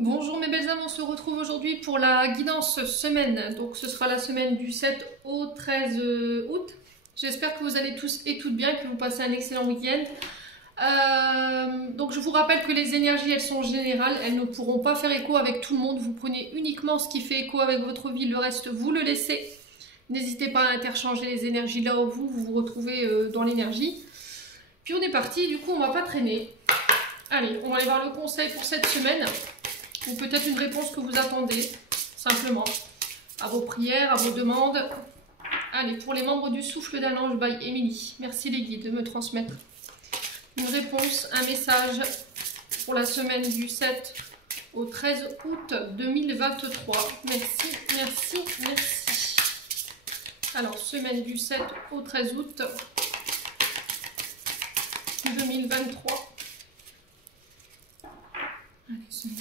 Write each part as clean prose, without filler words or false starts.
Bonjour mes belles âmes, on se retrouve aujourd'hui pour la guidance semaine. Donc ce sera la semaine du 7 au 13 août. J'espère que vous allez tous et toutes bien, que vous passez un excellent week-end. Donc je vous rappelle que les énergies, elles sont générales, elles ne pourront pas faire écho avec tout le monde. Vous prenez uniquement ce qui fait écho avec votre vie, le reste vous le laissez. N'hésitez pas à interchanger les énergies là où vous vous retrouvez dans l'énergie. Puis on est parti, du coup on va pas traîner. Allez, on va aller voir le conseil pour cette semaine. Ou peut-être une réponse que vous attendez, simplement, à vos prières, à vos demandes. Allez, pour les membres du Souffle d'un Ange by Émilie, merci les guides de me transmettre une réponse, un message pour la semaine du 7 au 13 août 2023. Merci, merci, merci. Alors, semaine du 7 au 13 août 2023. Allez, semaine.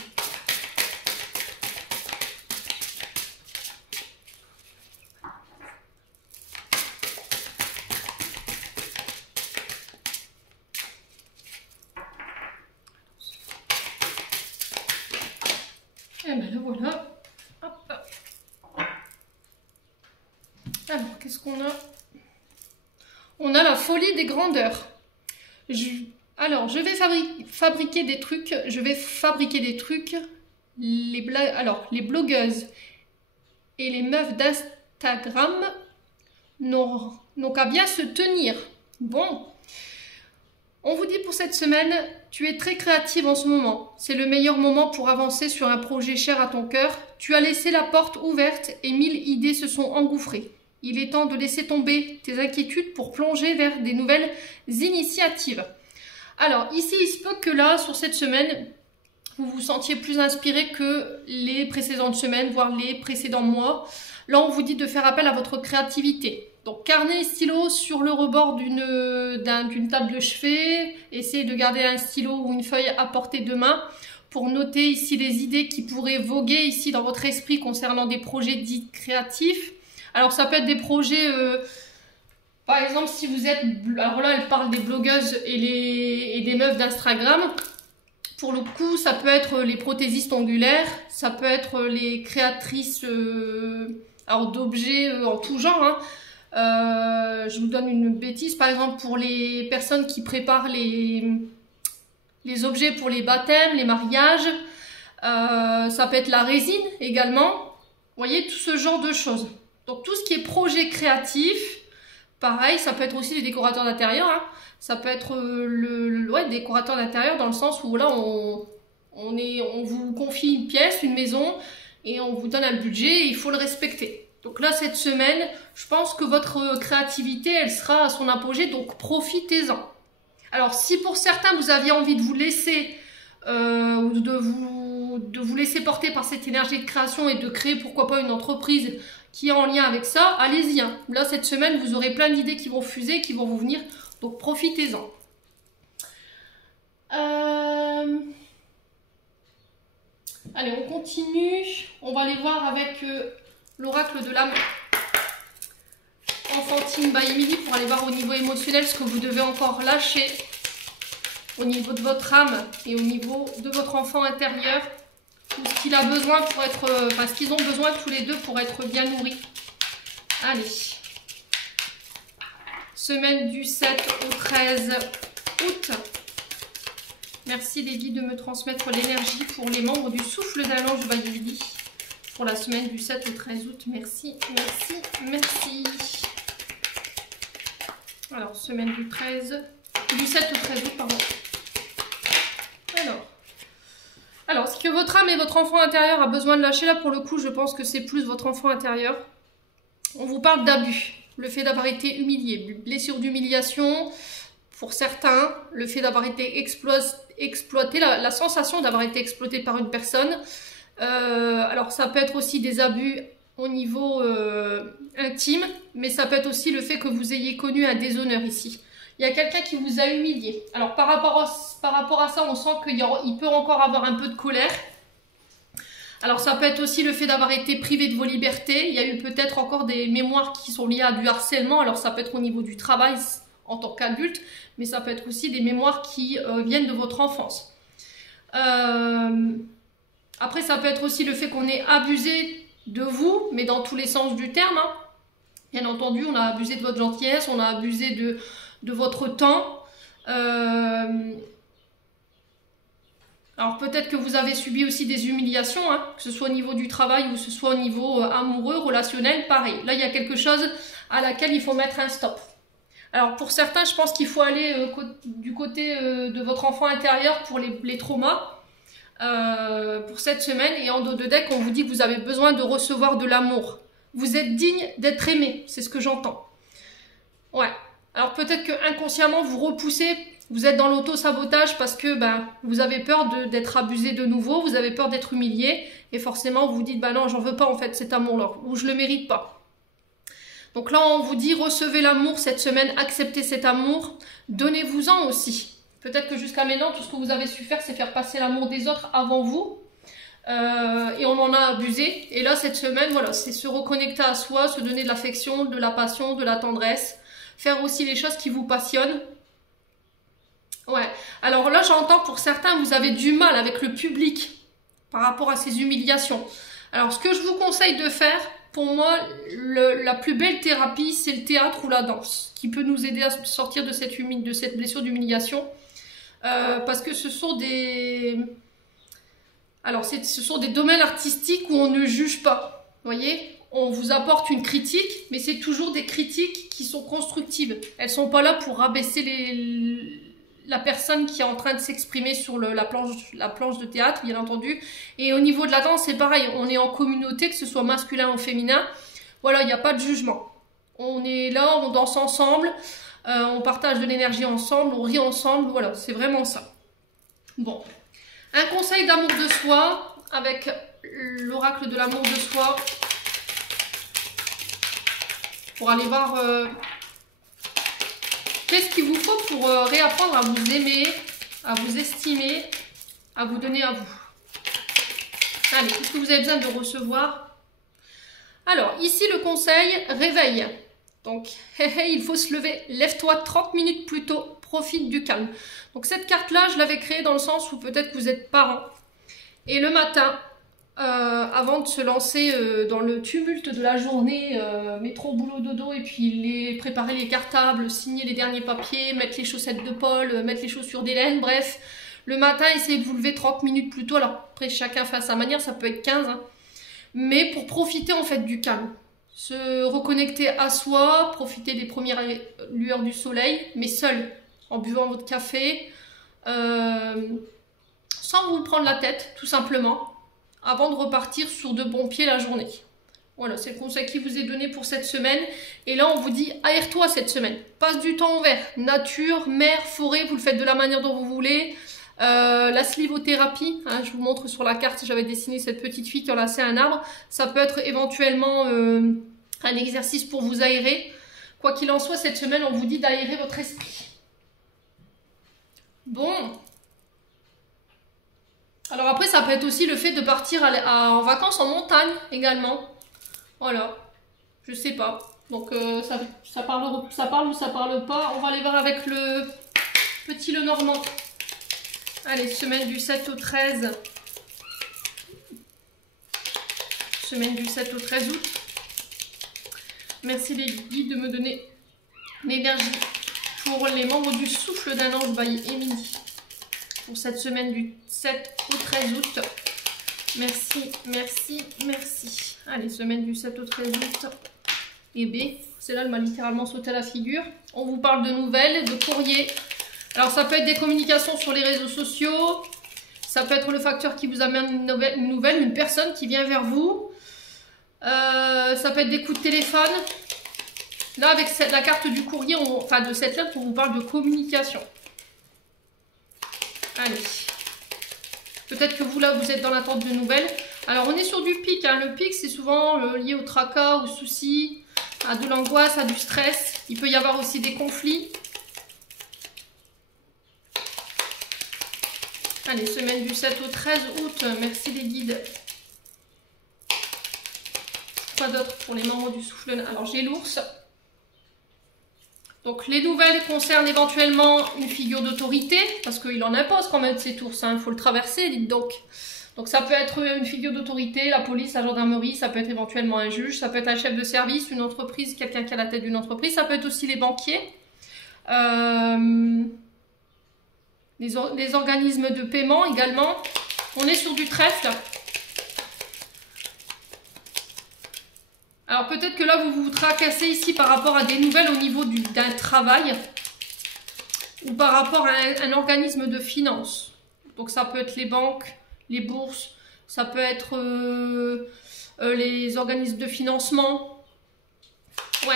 Et ben là voilà. Hop. Alors, qu'est-ce qu'on a? On a la folie des grandeurs. Alors, je vais fabriquer des trucs. Alors, les blogueuses et les meufs d'Instagram n'ont qu'à bien se tenir. Bon. On vous dit pour cette semaine, tu es très créative en ce moment. C'est le meilleur moment pour avancer sur un projet cher à ton cœur. Tu as laissé la porte ouverte et 1000 idées se sont engouffrées. Il est temps de laisser tomber tes inquiétudes pour plonger vers des nouvelles initiatives. Alors ici, il se peut que là, sur cette semaine, vous vous sentiez plus inspiré que les précédentes semaines, voire les précédents mois. Là, on vous dit de faire appel à votre créativité. Donc, carnet et stylo sur le rebord d'une table de chevet. Essayez de garder un stylo ou une feuille à portée de main pour noter ici les idées qui pourraient voguer ici dans votre esprit concernant des projets dits créatifs. Alors, ça peut être des projets, par exemple, si vous êtes... Alors là, elle parle des blogueuses et des meufs d'Instagram. Pour le coup, ça peut être les prothésistes ongulaires, ça peut être les créatrices d'objets en tout genre, hein. Je vous donne une bêtise, par exemple pour les personnes qui préparent les objets pour les baptêmes, les mariages, ça peut être la résine également, vous voyez, tout ce genre de choses. Donc tout ce qui est projet créatif, pareil, ça peut être aussi les décorateurs d'intérieur, hein. Ça peut être le décorateur d'intérieur dans le sens où là on vous confie une pièce, une maison et on vous donne un budget et il faut le respecter. Donc là, cette semaine, je pense que votre créativité, elle sera à son apogée, donc profitez-en. Alors, si pour certains, vous aviez envie de vous laisser, de vous laisser porter par cette énergie de création et de créer, pourquoi pas, une entreprise qui est en lien avec ça, allez-y, hein. Là, cette semaine, vous aurez plein d'idées qui vont fuser, qui vont vous venir, donc profitez-en. Allez, on continue. On va aller voir avec... l'oracle de l'âme enfantine by Émilie pour aller voir au niveau émotionnel ce que vous devez encore lâcher au niveau de votre âme et au niveau de votre enfant intérieur, ou ce qu'il a besoin pour être, ce qu'ils ont besoin tous les deux pour être bien nourris. Allez, semaine du 7 au 13 août. Merci les guides de me transmettre l'énergie pour les membres du Souffle d'un Ange by Émilie. Pour la semaine du 7 au 13 août. Merci, merci, merci. Alors, semaine du 7 au 13 août, pardon. Alors, ce que votre âme et votre enfant intérieur a besoin de lâcher, là, pour le coup, je pense que c'est plus votre enfant intérieur. On vous parle d'abus. Le fait d'avoir été humilié, blessure d'humiliation, pour certains, le fait d'avoir été exploité, la sensation d'avoir été exploité par une personne. Alors ça peut être aussi des abus au niveau intime, mais ça peut être aussi le fait que vous ayez connu un déshonneur ici. Il y a quelqu'un qui vous a humilié. Alors par rapport à ça, on sent qu'il peut encore avoir un peu de colère. Alors ça peut être aussi le fait d'avoir été privé de vos libertés. Il y a eu peut-être encore des mémoires qui sont liées à du harcèlement. Alors ça peut être au niveau du travail en tant qu'adulte, mais ça peut être aussi des mémoires qui viennent de votre enfance. Après, ça peut être aussi le fait qu'on ait abusé de vous, mais dans tous les sens du terme, hein. Bien entendu, on a abusé de votre gentillesse, on a abusé de votre temps. Alors peut-être que vous avez subi aussi des humiliations, hein, que ce soit au niveau du travail ou que ce soit au niveau amoureux, relationnel, pareil. Là, il y a quelque chose à laquelle il faut mettre un stop. Alors pour certains, je pense qu'il faut aller du côté de votre enfant intérieur pour les traumas. Pour cette semaine, et en dos de deck, on vous dit que vous avez besoin de recevoir de l'amour. Vous êtes digne d'être aimé, c'est ce que j'entends. Ouais. Alors peut-être que inconsciemment vous repoussez, vous êtes dans l'auto-sabotage parce que vous avez peur d'être abusé de nouveau, vous avez peur d'être humilié, et forcément vous vous dites non, j'en veux pas en fait cet amour-là, ou je le mérite pas. Donc là on vous dit recevez l'amour cette semaine, acceptez cet amour, donnez-vous-en aussi. Peut-être que jusqu'à maintenant tout ce que vous avez su faire c'est faire passer l'amour des autres avant vous, et on en a abusé. Et là cette semaine voilà, c'est se reconnecter à soi, se donner de l'affection, de la passion, de la tendresse. Faire aussi les choses qui vous passionnent. Ouais. Alors là, j'entends pour certains, vous avez du mal avec le public par rapport à ces humiliations. Alors, ce que je vous conseille de faire, pour moi, la plus belle thérapie, c'est le théâtre ou la danse, qui peut nous aider à sortir de cette blessure d'humiliation. Parce que ce sont des... Alors, ce sont des domaines artistiques où on ne juge pas. Vous voyez ? On vous apporte une critique, mais c'est toujours des critiques qui sont constructives. Elles ne sont pas là pour rabaisser la personne qui est en train de s'exprimer sur la planche de théâtre, bien entendu. Et au niveau de la danse, c'est pareil. On est en communauté, que ce soit masculin ou féminin. Voilà, il n'y a pas de jugement. On est là, on danse ensemble, on partage de l'énergie ensemble, on rit ensemble. Voilà, c'est vraiment ça. Bon. Un conseil d'amour de soi, avec l'oracle de l'amour de soi. Pour aller voir qu'est-ce qu'il vous faut pour réapprendre à vous aimer, à vous estimer, à vous donner à vous. Allez, qu'est-ce que vous avez besoin de recevoir? Alors, ici le conseil, réveil. Donc, il faut se lever. Lève-toi 30 minutes plus tôt, profite du calme. Donc cette carte-là, je l'avais créée dans le sens où peut-être que vous êtes parent. Et le matin... avant de se lancer dans le tumulte de la journée, métro, boulot, dodo, et puis préparer les cartables, signer les derniers papiers, mettre les chaussettes de Paul, mettre les chaussures d'Hélène, bref. Le matin, essayez de vous lever 30 minutes plus tôt. Alors après, chacun fait à sa manière, ça peut être 15. Hein. Mais pour profiter en fait du calme. Se reconnecter à soi, profiter des premières lueurs du soleil, mais seul, en buvant votre café, sans vous prendre la tête, tout simplement. Avant de repartir sur de bons pieds la journée. Voilà, c'est le conseil qui vous est donné pour cette semaine. Et là, on vous dit, aère-toi cette semaine. Passe du temps au vert. Nature, mer, forêt, vous le faites de la manière dont vous voulez. La slivothérapie, hein, je vous montre sur la carte, j'avais dessiné cette petite fille qui enlaçait un arbre. Ça peut être éventuellement un exercice pour vous aérer. Quoi qu'il en soit, cette semaine, on vous dit d'aérer votre esprit. Bon. Alors après, ça peut être aussi le fait de partir en vacances en montagne également. Voilà, je sais pas. Donc ça parle ou ça parle pas. On va aller voir avec le petit Lenormand. Allez, semaine du 7 au 13. Semaine du 7 au 13 août. Merci les guides de me donner l'énergie pour les membres du souffle d'un ange by Émilie. Pour cette semaine du 7 au 13 août. Merci, merci, merci. Allez, semaine du 7 au 13 août. Et B, celle-là, elle m'a littéralement sauté à la figure. On vous parle de nouvelles, de courrier. Alors, ça peut être des communications sur les réseaux sociaux. Ça peut être le facteur qui vous amène une nouvelle, une personne qui vient vers vous. Ça peut être des coups de téléphone. Là, avec la carte du courrier, enfin de cette lettre, on vous parle de communication. Allez, peut-être que vous, là, vous êtes dans l'attente de nouvelles. Alors, on est sur du pic. Hein. Le pic, c'est souvent lié au tracas, aux soucis, à de l'angoisse, à du stress. Il peut y avoir aussi des conflits. Allez, semaine du 7 au 13 août. Merci les guides. Quoi d'autre pour les membres du souffle? Alors, j'ai l'ours. Donc les nouvelles concernent éventuellement une figure d'autorité, parce qu'il en impose quand même de cet ours, il faut le traverser, dites donc. Donc ça peut être une figure d'autorité, la police, la gendarmerie, ça peut être éventuellement un juge, ça peut être un chef de service, une entreprise, quelqu'un qui a la tête d'une entreprise, ça peut être aussi les banquiers, les organismes de paiement également. On est sur du trèfle. Alors peut-être que là vous vous tracassez ici par rapport à des nouvelles au niveau d'un travail ou par rapport à un organisme de finance. Donc ça peut être les banques, les bourses, ça peut être les organismes de financement. Ouais.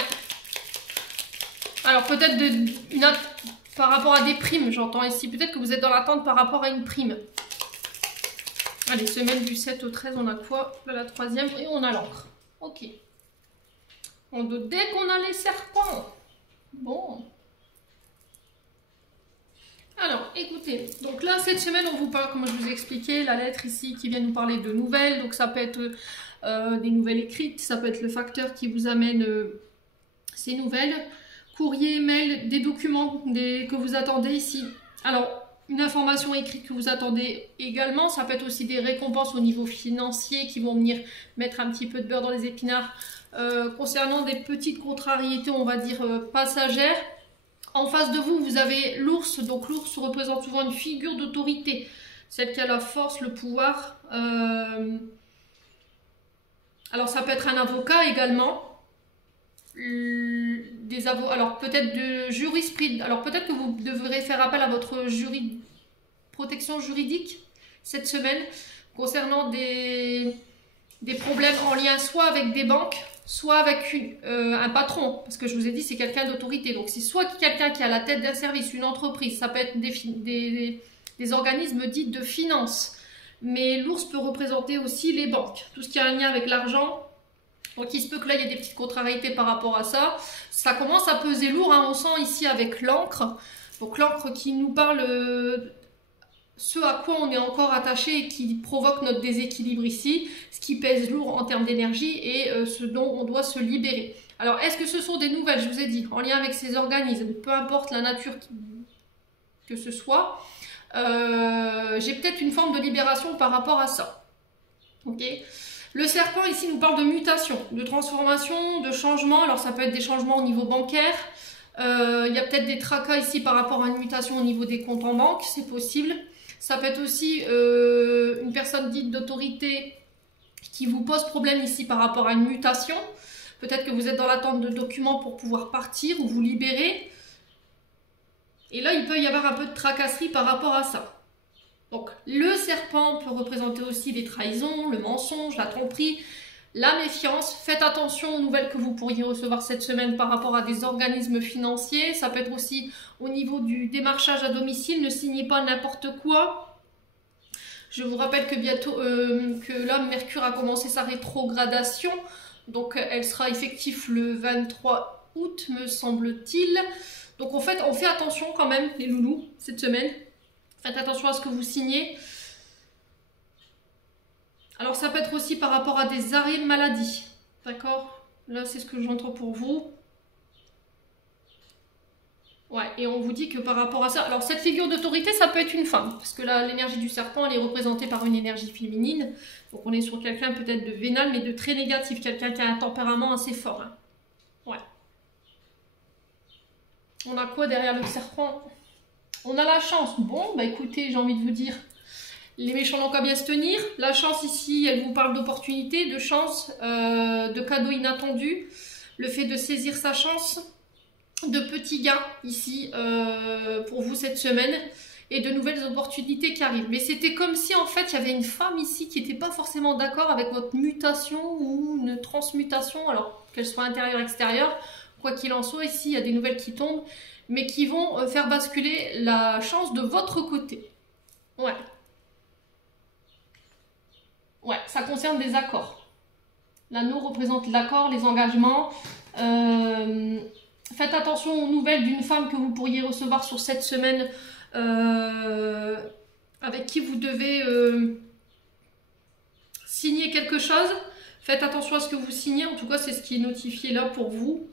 Alors peut-être par rapport à des primes, j'entends ici. Peut-être que vous êtes dans l'attente par rapport à une prime. Allez, semaine du 7 au 13, on a quoi? Là, la troisième, et on a l'encre. Ok. On doute dès qu'on a les serpents. Bon. Alors, écoutez, donc là, cette semaine, on vous parle, comme je vous ai expliqué, la lettre ici qui vient nous parler de nouvelles. Donc, ça peut être des nouvelles écrites, ça peut être le facteur qui vous amène ces nouvelles. Courrier, mail, des documents que vous attendez ici. Alors, une information écrite que vous attendez également. Ça peut être aussi des récompenses au niveau financier qui vont venir mettre un petit peu de beurre dans les épinards concernant des petites contrariétés, on va dire, passagères. En face de vous, vous avez l'ours. Donc l'ours représente souvent une figure d'autorité. Celle qui a la force, le pouvoir. Alors ça peut être un avocat également. Alors peut-être de jurisprudence. Alors peut-être que vous devrez faire appel à votre protection juridique cette semaine concernant des problèmes en lien soit avec des banques, soit avec un patron, parce que je vous ai dit c'est quelqu'un d'autorité. Donc c'est soit quelqu'un qui a la tête d'un service, une entreprise, ça peut être des organismes dits de finance, mais l'ours peut représenter aussi les banques, tout ce qui a un lien avec l'argent. Donc il se peut que là il y ait des petites contrariétés par rapport à ça. Ça commence à peser lourd, hein, on sent ici avec l'encre. Donc l'encre qui nous parle ce à quoi on est encore attaché et qui provoque notre déséquilibre ici, ce qui pèse lourd en termes d'énergie et ce dont on doit se libérer. Alors est-ce que ce sont des nouvelles, je vous ai dit, en lien avec ces organismes, peu importe la nature que ce soit, j'ai peut-être une forme de libération par rapport à ça. Ok. Le serpent ici nous parle de mutation, de transformation, de changement. Alors ça peut être des changements au niveau bancaire. Il y a peut-être des tracas ici par rapport à une mutation au niveau des comptes en banque, c'est possible. Ça peut être aussi une personne dite d'autorité qui vous pose problème ici par rapport à une mutation. Peut-être que vous êtes dans l'attente de documents pour pouvoir partir ou vous libérer. Et là, il peut y avoir un peu de tracasserie par rapport à ça. Donc, le serpent peut représenter aussi des trahisons, le mensonge, la tromperie, la méfiance. Faites attention aux nouvelles que vous pourriez recevoir cette semaine par rapport à des organismes financiers. Ça peut être aussi au niveau du démarchage à domicile. Ne signez pas n'importe quoi. Je vous rappelle que bientôt, que là, Mercure a commencé sa rétrogradation. Donc, elle sera effective le 23 août, me semble-t-il. Donc, en fait, on fait attention quand même, les loulous, cette semaine. Faites attention à ce que vous signez. Alors ça peut être aussi par rapport à des arrêts de maladie. D'accord? Là c'est ce que j'entends pour vous. Ouais, et on vous dit que par rapport à ça... Alors cette figure d'autorité, ça peut être une femme. Parce que là, l'énergie du serpent, elle est représentée par une énergie féminine. Donc on est sur quelqu'un peut-être de vénal, mais de très négatif. Quelqu'un qui a un tempérament assez fort. Hein. Ouais. On a quoi derrière le serpent? On a la chance. Bon, bah écoutez, j'ai envie de vous dire, les méchants n'ont qu'à bien se tenir. La chance ici, elle vous parle d'opportunité, de chance, de cadeaux inattendus. Le fait de saisir sa chance, de petits gains ici pour vous cette semaine. Et de nouvelles opportunités qui arrivent. Mais c'était comme si en fait, il y avait une femme ici qui n'était pas forcément d'accord avec votre mutation ou une transmutation. Alors, qu'elle soit intérieure ou extérieure. Quoi qu'il en soit, ici, il y a des nouvelles qui tombent. Mais qui vont faire basculer la chance de votre côté. Ouais. Ouais, ça concerne des accords. L'anneau représente l'accord, les engagements. Faites attention aux nouvelles d'une femme que vous pourriez recevoir sur cette semaine avec qui vous devez signer quelque chose. Faites attention à ce que vous signez. En tout cas, c'est ce qui est notifié là pour vous.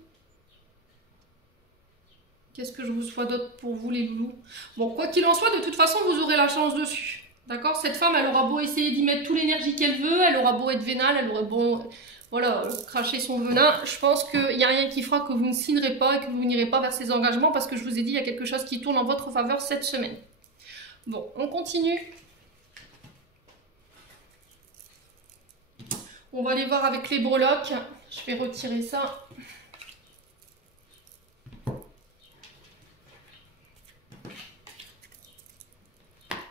Qu'est-ce que je vous souhaite d'autre pour vous les loulous? Bon, quoi qu'il en soit, de toute façon, vous aurez la chance dessus. D'accord? Cette femme, elle aura beau essayer d'y mettre toute l'énergie qu'elle veut, elle aura beau être vénale, elle aura beau, voilà, cracher son venin. Je pense qu'il n'y a rien qui fera que vous ne signerez pas et que vous n'irez pas vers ces engagements parce que je vous ai dit, il y a quelque chose qui tourne en votre faveur cette semaine. Bon, on continue. On va aller voir avec les breloques. Je vais retirer ça.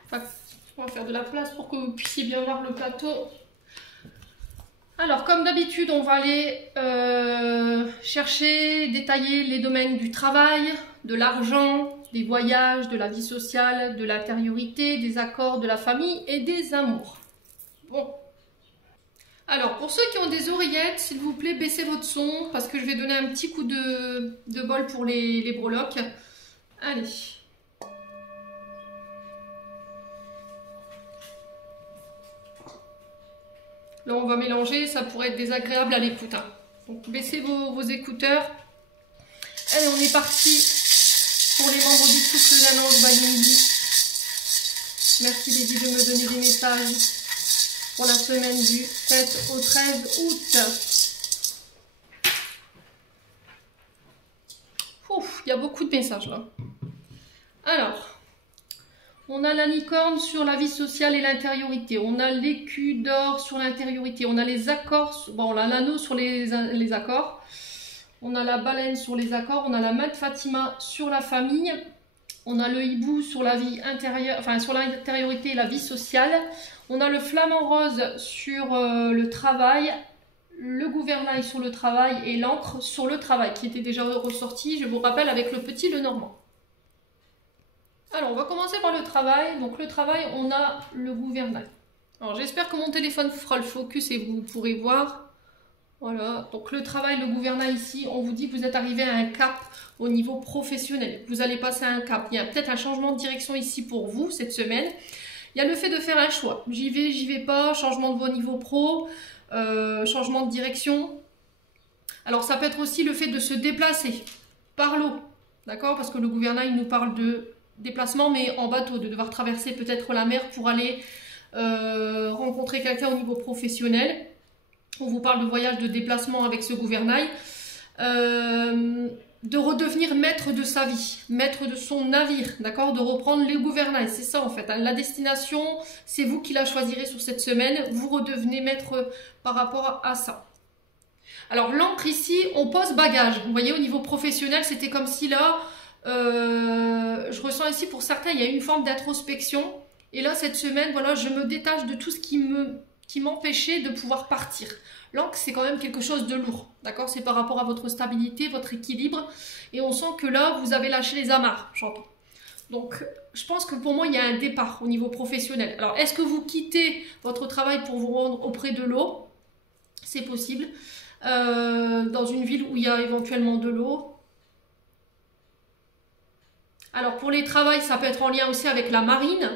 Enfin, on va faire de la place pour que vous puissiez bien voir le plateau. Alors, comme d'habitude, on va aller chercher, détailler les domaines du travail, de l'argent, des voyages, de la vie sociale, de l'intériorité, des accords, de la famille et des amours. Bon. Alors, pour ceux qui ont des oreillettes, s'il vous plaît, baissez votre son parce que je vais donner un petit coup de bol pour les breloques. Allez. Là, on va mélanger, ça pourrait être désagréable à l'écoute. Hein. Donc, baissez vos écouteurs. Allez, on est parti pour les membres du Souffle d'Annonce Bayindi. Merci Lady de me donner des messages pour la semaine du 7 au 13 août. Ouf, il y a beaucoup de messages là. Alors, on a la licorne sur la vie sociale et l'intériorité. On a l'écu d'or sur l'intériorité. On a les accords. Bon, on a l'anneau sur les accords. On a la baleine sur les accords. On a la main de Fatima sur la famille. On a le hibou sur la vie intérieure, enfin sur l'intériorité et la vie sociale. On a le flamant rose sur le travail. Le gouvernail sur le travail et l'encre sur le travail qui était déjà ressorti, je vous rappelle, avec le petit Lenormand. Alors, on va commencer par le travail. Donc, le travail, on a le gouvernail. Alors, j'espère que mon téléphone fera le focus et vous pourrez voir. Voilà. Donc, le travail, le gouvernail ici, on vous dit que vous êtes arrivé à un cap au niveau professionnel. Vous allez passer à un cap. Il y a peut-être un changement de direction ici pour vous cette semaine. Il y a le fait de faire un choix. J'y vais pas. Changement de vos niveaux pro. Changement de direction. Alors, ça peut être aussi le fait de se déplacer par l'eau. D'accord? Parce que le gouvernail nous parle de déplacement, mais en bateau, de devoir traverser peut-être la mer pour aller rencontrer quelqu'un au niveau professionnel. On vous parle de voyage de déplacement avec ce gouvernail. De redevenir maître de sa vie, maître de son navire, d'accord? De reprendre les gouvernails, c'est ça en fait. Hein. La destination, c'est vous qui la choisirez sur cette semaine. Vous redevenez maître par rapport à ça. Alors l'encre ici, on pose bagage. Vous voyez, au niveau professionnel, c'était comme si là... je ressens ici pour certains il y a une forme d'introspection et là cette semaine voilà je me détache de tout ce qui m'empêchait de pouvoir partir. L'encre c'est quand même quelque chose de lourd, d'accord, c'est par rapport à votre stabilité, votre équilibre et on sent que là vous avez lâché les amarres, j'entends. Donc je pense que pour moi il y a un départ au niveau professionnel. Alors est-ce que vous quittez votre travail pour vous rendre auprès de l'eau? C'est possible, dans une ville où il y a éventuellement de l'eau. Alors pour les travails, ça peut être en lien aussi avec la marine.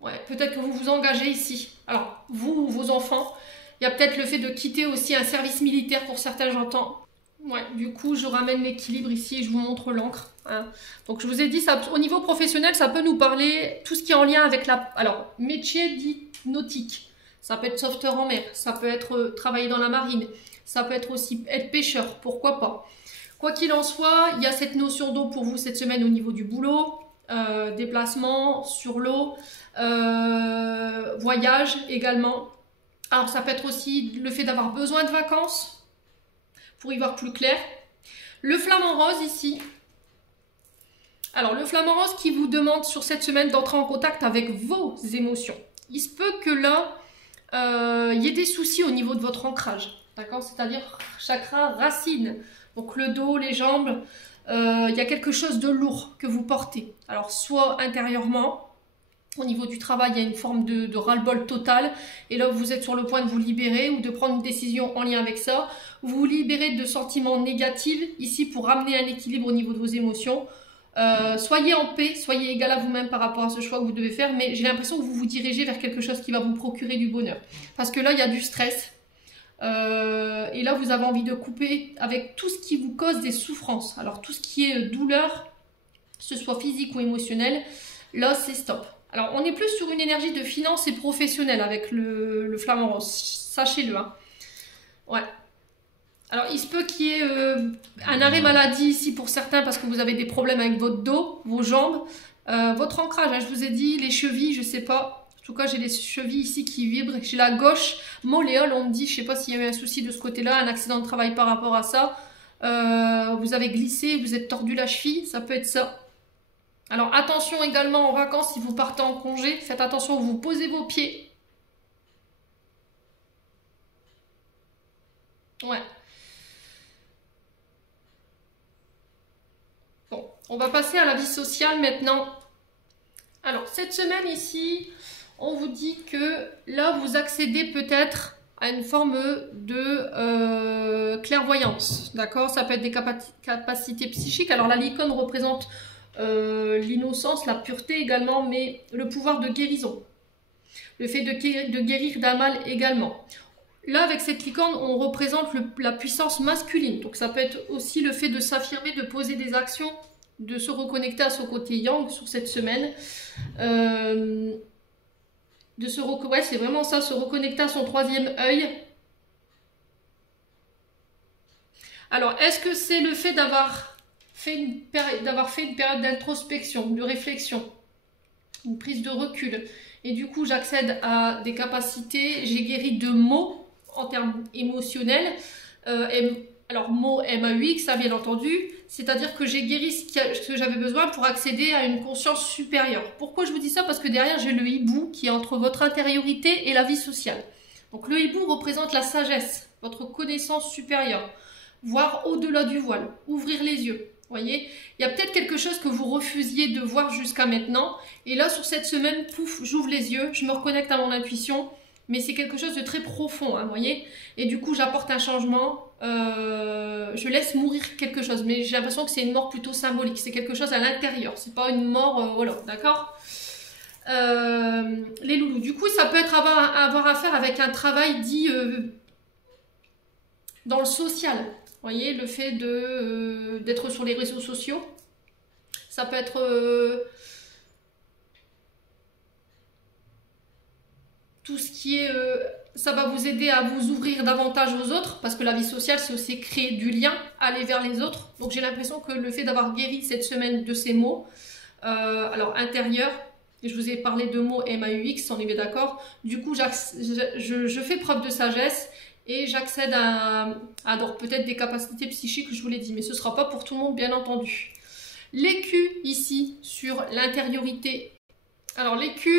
Ouais, peut-être que vous vous engagez ici. Alors, vous ou vos enfants, il y a peut-être le fait de quitter aussi un service militaire pour certains, j'entends. Ouais, du coup, je ramène l'équilibre ici et je vous montre l'encre. Hein. Donc, je vous ai dit, ça, au niveau professionnel, ça peut nous parler tout ce qui est en lien avec la... Alors, métier dit nautique. Ça peut être sauveteur en mer, ça peut être travailler dans la marine. Ça peut être aussi être pêcheur, pourquoi pas. Quoi qu'il en soit, il y a cette notion d'eau pour vous cette semaine au niveau du boulot, déplacement sur l'eau, voyage également. Alors ça peut être aussi le fait d'avoir besoin de vacances, pour y voir plus clair. Le flamant rose ici. Alors le flamant rose qui vous demande sur cette semaine d'entrer en contact avec vos émotions. Il se peut que là, il y ait des soucis au niveau de votre ancrage. D'accord, c'est-à-dire chakra racine, donc le dos, les jambes, il y a quelque chose de lourd que vous portez. Alors soit intérieurement, au niveau du travail, il y a une forme de ras-le-bol total, et là vous êtes sur le point de vous libérer ou de prendre une décision en lien avec ça. Vous vous libérez de sentiments négatifs ici pour ramener un équilibre au niveau de vos émotions. Soyez en paix, soyez égal à vous-même par rapport à ce choix que vous devez faire, mais j'ai l'impression que vous vous dirigez vers quelque chose qui va vous procurer du bonheur. Parce que là, il y a du stress. Et là vous avez envie de couper avec tout ce qui vous cause des souffrances. Alors tout ce qui est douleur que ce soit physique ou émotionnel, là c'est stop. Alors on est plus sur une énergie de finance et professionnelle avec le flamant rose, sachez-le. Hein. Ouais. Alors il se peut qu'il y ait un arrêt maladie ici pour certains parce que vous avez des problèmes avec votre dos, vos jambes, votre ancrage, hein, je vous ai dit, les chevilles, je sais pas. En tout cas, j'ai les chevilles ici qui vibrent. J'ai la gauche, molléole, on me dit, je sais pas s'il y a eu un souci de ce côté-là, un accident de travail par rapport à ça. Vous avez glissé, vous êtes tordu la cheville, ça peut être ça. Alors attention également en vacances, si vous partez en congé, faites attention où vous posez vos pieds. Ouais. Bon, on va passer à la vie sociale maintenant. Alors, cette semaine ici, on vous dit que là, vous accédez peut-être à une forme de clairvoyance, d'accord? Ça peut être des capacités psychiques. Alors, la licorne représente l'innocence, la pureté également, mais le pouvoir de guérison. Le fait de guérir d'un mal également. Là, avec cette licorne, on représente la puissance masculine. Donc, ça peut être aussi le fait de s'affirmer, de poser des actions, de se reconnecter à son côté yang sur cette semaine. Ouais, c'est vraiment ça, se reconnecter à son troisième œil. Alors, est-ce que c'est le fait d'avoir fait une période d'introspection, de réflexion, une prise de recul, et du coup j'accède à des capacités, j'ai guéri de mots en termes émotionnels, alors mots MAUX, ça bien entendu, c'est-à-dire que j'ai guéri ce que j'avais besoin pour accéder à une conscience supérieure. Pourquoi je vous dis ça? Parce que derrière j'ai le hibou qui est entre votre intériorité et la vie sociale. Donc le hibou représente la sagesse, votre connaissance supérieure, voir au-delà du voile, ouvrir les yeux. Voyez, il y a peut-être quelque chose que vous refusiez de voir jusqu'à maintenant, et là sur cette semaine, pouf, j'ouvre les yeux, je me reconnecte à mon intuition, mais c'est quelque chose de très profond, hein, voyez, et du coup j'apporte un changement, je laisse mourir quelque chose, mais j'ai l'impression que c'est une mort plutôt symbolique, c'est quelque chose à l'intérieur, c'est pas une mort, voilà, d'accord. Les loulous, du coup ça peut être avoir affaire avec un travail dit dans le social. Vous voyez, le fait d'être sur les réseaux sociaux, ça peut être tout ce qui est... ça va vous aider à vous ouvrir davantage aux autres, parce que la vie sociale, c'est aussi créer du lien, aller vers les autres. Donc j'ai l'impression que le fait d'avoir guéri cette semaine de ces mots, alors intérieur, je vous ai parlé de mots MAUX, on est bien d'accord, du coup je fais preuve de sagesse, et j'accède à peut-être des capacités psychiques, je vous l'ai dit, mais ce ne sera pas pour tout le monde, bien entendu. L'écu, ici, sur l'intériorité. Alors, l'écu,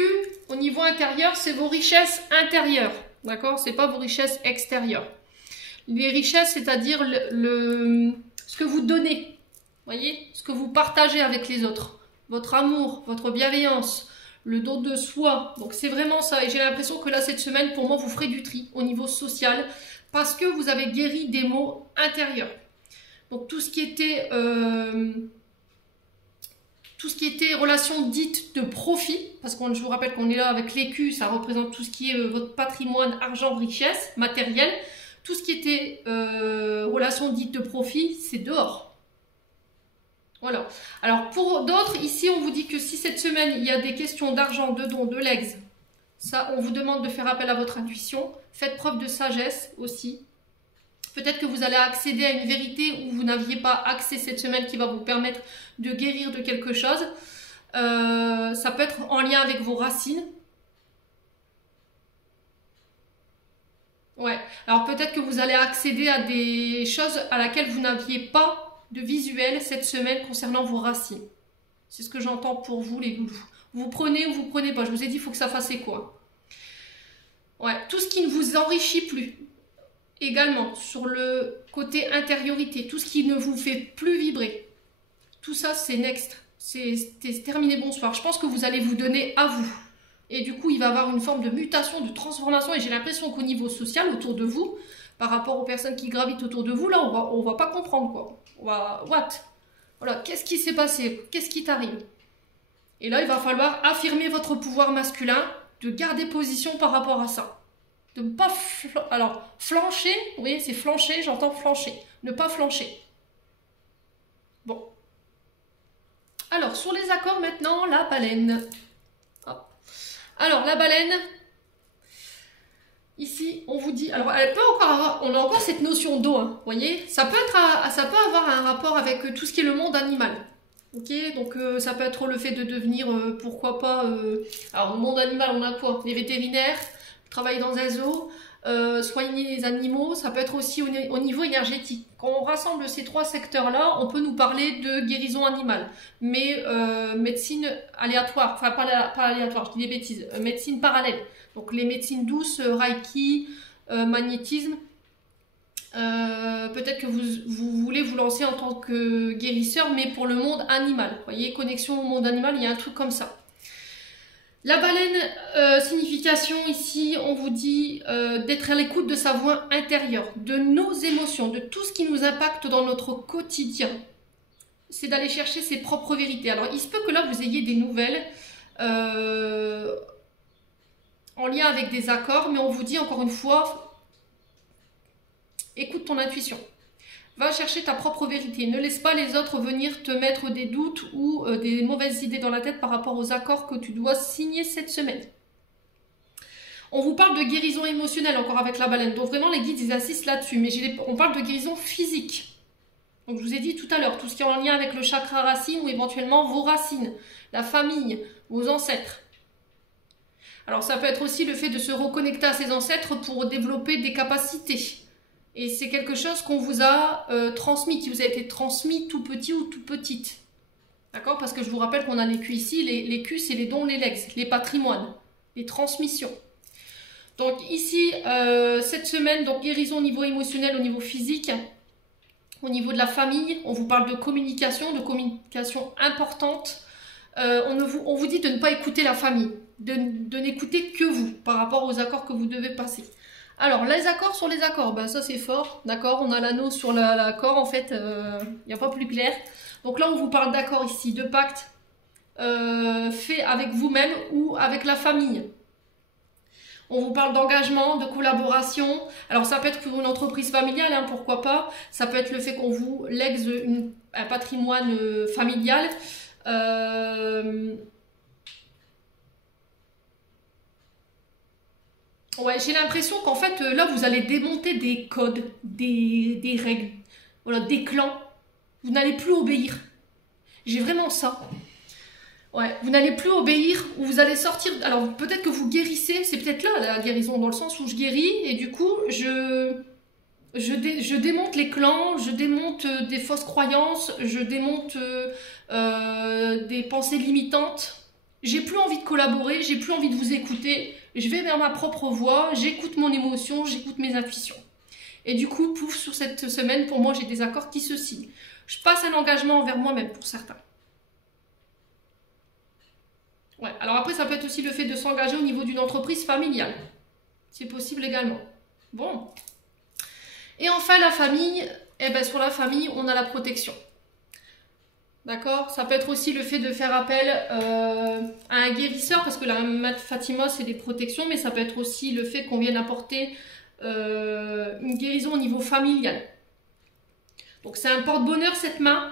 au niveau intérieur, c'est vos richesses intérieures, d'accord? Ce n'est pas vos richesses extérieures. Les richesses, c'est-à-dire ce que vous donnez, voyez? Ce que vous partagez avec les autres. Votre amour, votre bienveillance, le don de soi, donc c'est vraiment ça, et j'ai l'impression que là cette semaine pour moi vous ferez du tri au niveau social parce que vous avez guéri des maux intérieurs. Donc tout ce qui était relations dites de profit, parce que je vous rappelle qu'on est là avec l'écu, ça représente tout ce qui est votre patrimoine, argent, richesse, matériel, tout ce qui était relations dites de profit, c'est dehors. Voilà. Alors pour d'autres, ici on vous dit que si cette semaine il y a des questions d'argent, de dons, de legs, ça on vous demande de faire appel à votre intuition. Faites preuve de sagesse aussi. Peut-être que vous allez accéder à une vérité où vous n'aviez pas accès cette semaine qui va vous permettre de guérir de quelque chose. Ça peut être en lien avec vos racines. Ouais. Alors peut-être que vous allez accéder à des choses à laquelle vous n'aviez pas de visuel cette semaine concernant vos racines. C'est ce que j'entends pour vous les loulous. Vous prenez ou vous prenez pas. Je vous ai dit, il faut que ça fasse quoi. Ouais, tout ce qui ne vous enrichit plus. Également, sur le côté intériorité, tout ce qui ne vous fait plus vibrer. Tout ça, c'est next. C'est terminé, bonsoir. Je pense que vous allez vous donner à vous. Et du coup, il va y avoir une forme de mutation, de transformation. Et j'ai l'impression qu'au niveau social, autour de vous, par rapport aux personnes qui gravitent autour de vous, là, on va pas comprendre, quoi. What? Voilà, qu'est-ce qui s'est passé? Qu'est-ce qui t'arrive? Et là, il va falloir affirmer votre pouvoir masculin, de garder position par rapport à ça. De ne pas... Alors, flancher, vous voyez, c'est flancher, j'entends flancher. Ne pas flancher. Bon. Alors, sur les accords maintenant, la baleine. Hop. Alors, la baleine, ici, on vous dit... Alors, elle peut encore avoir, on a encore cette notion d'eau, hein, vous voyez, ça peut avoir un rapport avec tout ce qui est le monde animal. Ok, donc ça peut être le fait de devenir, pourquoi pas... alors, le monde animal, on a quoi? Les vétérinaires, travailler dans un zoo, soigner les animaux, ça peut être aussi au niveau énergétique. Quand on rassemble ces trois secteurs-là, on peut nous parler de guérison animale, mais médecine aléatoire, enfin pas aléatoire, je dis des bêtises, médecine parallèle. Donc les médecines douces, Reiki, magnétisme. Peut-être que vous voulez vous lancer en tant que guérisseur, mais pour le monde animal. Vous voyez, connexion au monde animal, il y a un truc comme ça. La baleine, signification ici, on vous dit d'être à l'écoute de sa voix intérieure, de nos émotions, de tout ce qui nous impacte dans notre quotidien. C'est d'aller chercher ses propres vérités. Alors, il se peut que là, vous ayez des nouvelles en lien avec des accords, mais on vous dit encore une fois, écoute ton intuition. Va chercher ta propre vérité. Ne laisse pas les autres venir te mettre des doutes ou des mauvaises idées dans la tête par rapport aux accords que tu dois signer cette semaine. On vous parle de guérison émotionnelle encore avec la baleine. Donc vraiment, les guides, ils insistent là-dessus. Mais on parle de guérison physique. Donc je vous ai dit tout à l'heure, tout ce qui est en lien avec le chakra racine ou éventuellement vos racines, la famille, vos ancêtres. Alors ça peut être aussi le fait de se reconnecter à ses ancêtres pour développer des capacités. Et c'est quelque chose qu'on vous a transmis, qui vous a été transmis tout petit ou tout petite. D'accord? Parce que je vous rappelle qu'on a les Q ici. Les Q, c'est les dons, les legs, les patrimoines, les transmissions. Donc ici, cette semaine, donc guérison au niveau émotionnel, au niveau physique, au niveau de la famille. On vous parle de communication importante. On vous dit de ne pas écouter la famille, de n'écouter que vous par rapport aux accords que vous devez passer. Alors, les accords sur les accords, ben ça c'est fort, d'accord, on a l'anneau sur l'accord, en fait, il n'y a pas plus clair. Donc là, on vous parle d'accord ici, de pacte fait avec vous-même ou avec la famille. On vous parle d'engagement, de collaboration. Alors, ça peut être pour une entreprise familiale, hein, pourquoi pas. Ça peut être le fait qu'on vous lègue un patrimoine familial. Ouais, j'ai l'impression qu'en fait, là, vous allez démonter des codes, des règles, voilà, des clans. Vous n'allez plus obéir. J'ai vraiment ça. Ouais, vous n'allez plus obéir, ou vous allez sortir... Alors, peut-être que vous guérissez, c'est peut-être là, la guérison, dans le sens où je guéris, et du coup, je démonte les clans, je démonte des fausses croyances, je démonte des pensées limitantes. J'ai plus envie de collaborer, j'ai plus envie de vous écouter. Je vais vers ma propre voie, j'écoute mon émotion, j'écoute mes intuitions. Et du coup, pouf, sur cette semaine, pour moi, j'ai des accords qui se signent. Je passe un engagement envers moi-même pour certains. Ouais, alors après, ça peut être aussi le fait de s'engager au niveau d'une entreprise familiale. C'est possible également. Bon. Et enfin, la famille. Eh bien, sur la famille, on a la protection. D'accord? Ça peut être aussi le fait de faire appel à un guérisseur, parce que la Mère Fatima, c'est des protections, mais ça peut être aussi le fait qu'on vienne apporter une guérison au niveau familial. Donc c'est un porte-bonheur cette main,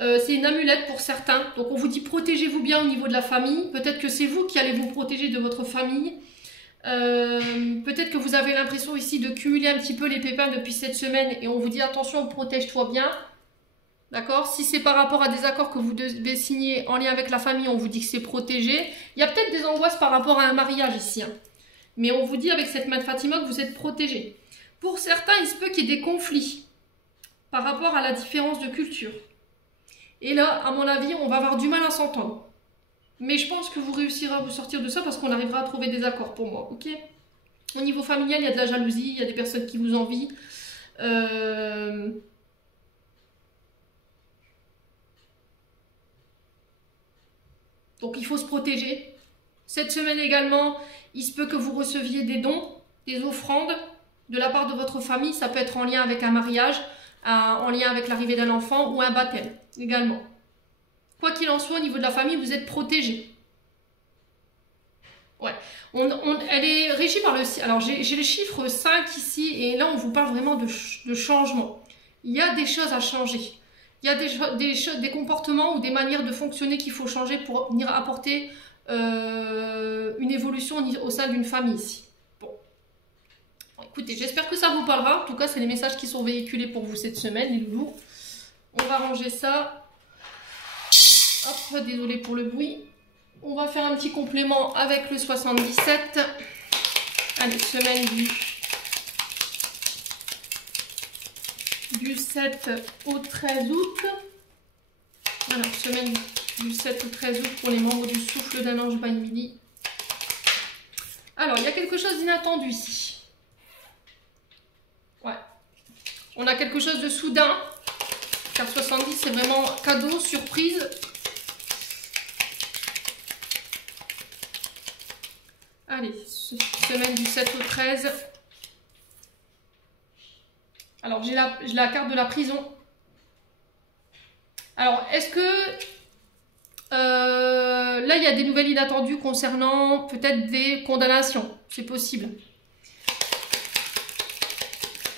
c'est une amulette pour certains. Donc on vous dit protégez-vous bien au niveau de la famille. Peut-être que c'est vous qui allez vous protéger de votre famille. Peut-être que vous avez l'impression ici de cumuler un petit peu les pépins depuis cette semaine et on vous dit attention, protège-toi bien. D'accord? Si c'est par rapport à des accords que vous devez signer en lien avec la famille, on vous dit que c'est protégé. Il y a peut-être des angoisses par rapport à un mariage ici. Hein. Mais on vous dit avec cette main de Fatima que vous êtes protégé. Pour certains, il se peut qu'il y ait des conflits par rapport à la différence de culture. Et là, à mon avis, on va avoir du mal à s'entendre. Mais je pense que vous réussirez à vous sortir de ça parce qu'on arrivera à trouver des accords pour moi. Ok? Au niveau familial, il y a de la jalousie, il y a des personnes qui vous envient. Donc il faut se protéger. Cette semaine également, il se peut que vous receviez des dons, des offrandes de la part de votre famille. Ça peut être en lien avec un mariage, en lien avec l'arrivée d'un enfant ou un baptême également. Quoi qu'il en soit, au niveau de la famille, vous êtes protégé. Ouais. Elle est régie par le... Alors j'ai les chiffres 5 ici et là on vous parle vraiment de changement. Il y a des choses à changer. Il y a des comportements ou des manières de fonctionner qu'il faut changer pour venir apporter une évolution au sein d'une famille ici. Bon. Écoutez, j'espère que ça vous parlera. En tout cas, c'est les messages qui sont véhiculés pour vous cette semaine, les loulous. On va ranger ça. Hop, désolé pour le bruit. On va faire un petit complément avec le 77. Allez, semaine du 7 au 13 août. Alors, semaine du 7 au 13 août pour les membres du souffle d'un ange by Emily. Alors, il y a quelque chose d'inattendu ici. Ouais. On a quelque chose de soudain. Car 70, c'est vraiment cadeau, surprise. Allez, semaine du 7 au 13. Alors, j'ai la carte de la prison. Alors, est-ce que... là, il y a des nouvelles inattendues concernant peut-être des condamnations. C'est possible.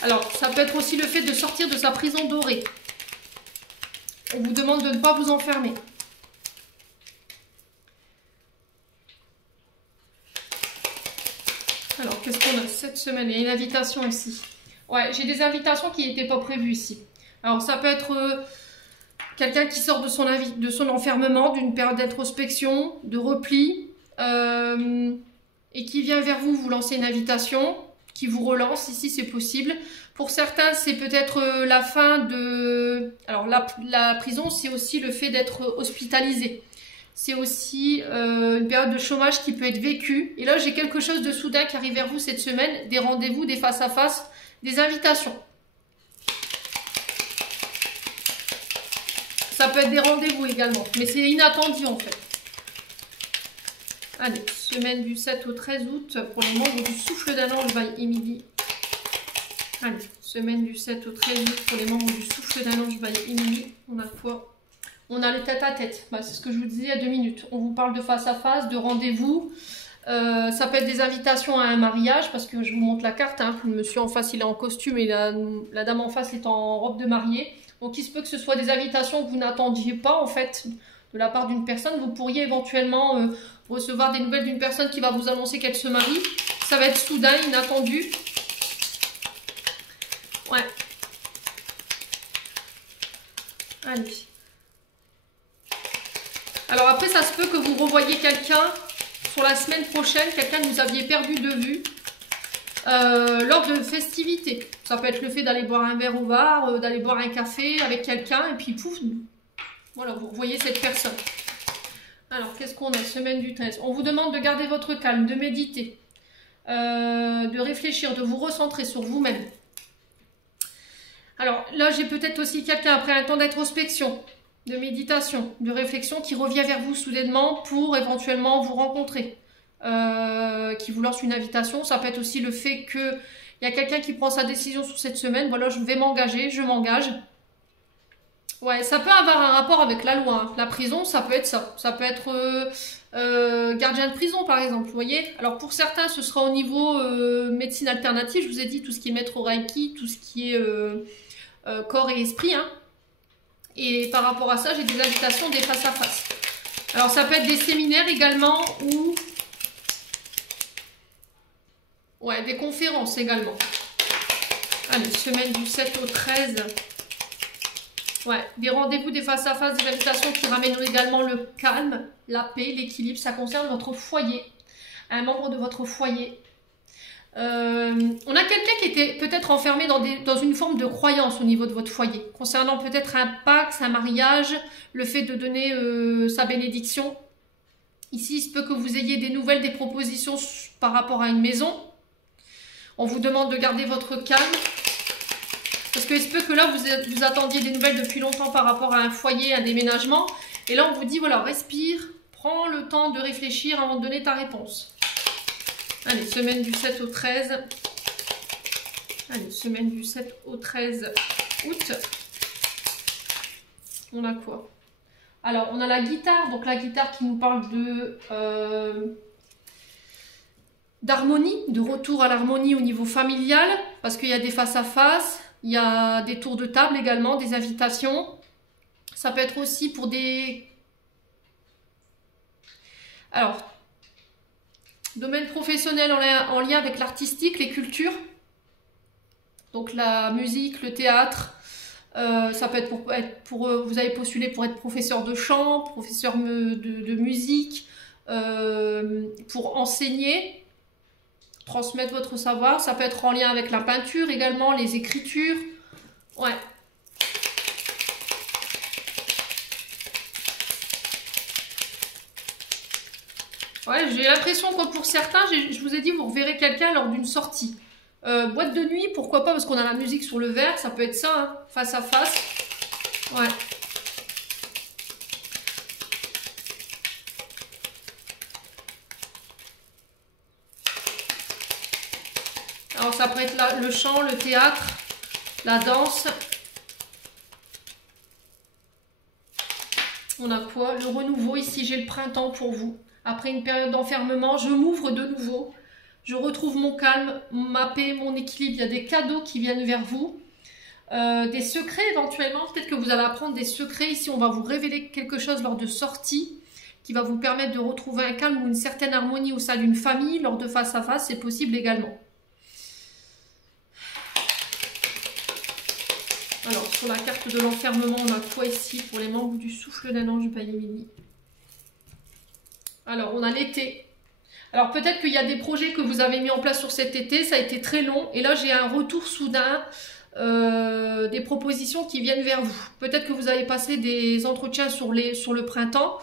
Alors, ça peut être aussi le fait de sortir de sa prison dorée. On vous demande de ne pas vous enfermer. Alors, qu'est-ce qu'on a cette semaine? Il y a une invitation ici. Ouais, j'ai des invitations qui n'étaient pas prévues ici. Alors, ça peut être quelqu'un qui sort de son enfermement, d'une période d'introspection, de repli, et qui vient vers vous lancer une invitation, qui vous relance. Ici, c'est possible. Pour certains, c'est peut-être la fin de... Alors, la prison, c'est aussi le fait d'être hospitalisé. C'est aussi une période de chômage qui peut être vécue. Et là, j'ai quelque chose de soudain qui arrive vers vous cette semaine. Des rendez-vous, des face-à-face, des invitations. Ça peut être des rendez-vous également. Mais c'est inattendu en fait. Allez, semaine du 7 au 13 août pour les membres du souffle d'un ange by Emily. Allez, semaine du 7 au 13 août pour les membres du souffle d'un ange by Emily. On a quoi? On a les tête-à-tête. Bah, c'est ce que je vous disais il y a 2 minutes. On vous parle de face-à-face, de rendez-vous. Ça peut être des invitations à un mariage, parce que je vous montre la carte. Hein. Le monsieur en face, il est en costume et la dame en face est en robe de mariée. Donc, il se peut que ce soit des invitations que vous n'attendiez pas, en fait, de la part d'une personne. Vous pourriez éventuellement recevoir des nouvelles d'une personne qui va vous annoncer qu'elle se marie. Ça va être soudain, inattendu. Ouais. Allez. Alors après, ça se peut que vous revoyiez quelqu'un sur la semaine prochaine, quelqu'un que vous aviez perdu de vue lors de festivités. Ça peut être le fait d'aller boire un verre au bar, d'aller boire un café avec quelqu'un, et puis pouf, voilà, vous revoyez cette personne. Alors, qu'est-ce qu'on a? Semaine du 13. On vous demande de garder votre calme, de méditer, de réfléchir, de vous recentrer sur vous-même. Alors là, j'ai peut-être aussi quelqu'un après un temps d'introspection, de méditation, de réflexion qui revient vers vous soudainement pour éventuellement vous rencontrer, qui vous lance une invitation. Ça peut être aussi le fait qu'il y a quelqu'un qui prend sa décision sur cette semaine. Voilà, je vais m'engager, je m'engage. Ouais, ça peut avoir un rapport avec la loi. Hein. La prison, ça peut être ça. Ça peut être gardien de prison, par exemple. Vous voyez? Alors pour certains, ce sera au niveau médecine alternative. Je vous ai dit tout ce qui est maître au Reiki, tout ce qui est corps et esprit. Hein. Et par rapport à ça, j'ai des invitations des face-à-face. Alors, ça peut être des séminaires également ou... Ouais, des conférences également. Allez, semaine du 7 au 13. Ouais, des rendez-vous, des face-à-face, des invitations qui ramènent également le calme, la paix, l'équilibre. Ça concerne votre foyer, un membre de votre foyer. On a quelqu'un qui était peut-être enfermé dans une forme de croyance au niveau de votre foyer, concernant peut-être un pacte, un mariage, le fait de donner sa bénédiction. Ici, il se peut que vous ayez des nouvelles, des propositions par rapport à une maison. On vous demande de garder votre calme, parce qu'il se peut que là, vous attendiez des nouvelles depuis longtemps par rapport à un foyer, un déménagement. Et là, on vous dit, voilà, respire, prends le temps de réfléchir avant de donner ta réponse. Allez, semaine du 7 au 13. Allez, semaine du 7 au 13 août. On a quoi? Alors, on a la guitare. Donc, la guitare qui nous parle d'harmonie, de retour à l'harmonie au niveau familial. Parce qu'il y a des face-à-face. Il y a des tours de table également, des invitations. Ça peut être aussi pour des... Alors, domaine professionnel en lien avec l'artistique, les cultures. Donc la musique, le théâtre. Ça peut être pour vous avez postulé pour être professeur de chant, professeur de musique, pour enseigner, transmettre votre savoir. Ça peut être en lien avec la peinture également, les écritures. Ouais. Ouais, j'ai l'impression que pour certains, je vous ai dit, vous reverrez quelqu'un lors d'une sortie. Boîte de nuit, pourquoi pas, parce qu'on a la musique sur le verre, ça peut être ça, hein, face à face. Ouais. Alors ça peut être le chant, le théâtre, la danse. On a quoi? Le renouveau, ici j'ai le printemps pour vous. Après une période d'enfermement, je m'ouvre de nouveau. Je retrouve mon calme, ma paix, mon équilibre. Il y a des cadeaux qui viennent vers vous. Des secrets éventuellement. Peut-être que vous allez apprendre des secrets. Ici, on va vous révéler quelque chose lors de sorties qui va vous permettre de retrouver un calme ou une certaine harmonie au sein d'une famille. Lors de face à face, c'est possible également. Alors, sur la carte de l'enfermement, on a quoi ici pour les membres du souffle d'un ange by Émilie? Alors, on a l'été. Alors, peut-être qu'il y a des projets que vous avez mis en place sur cet été. Ça a été très long. Et là, j'ai un retour soudain, des propositions qui viennent vers vous. Peut-être que vous avez passé des entretiens sur le printemps.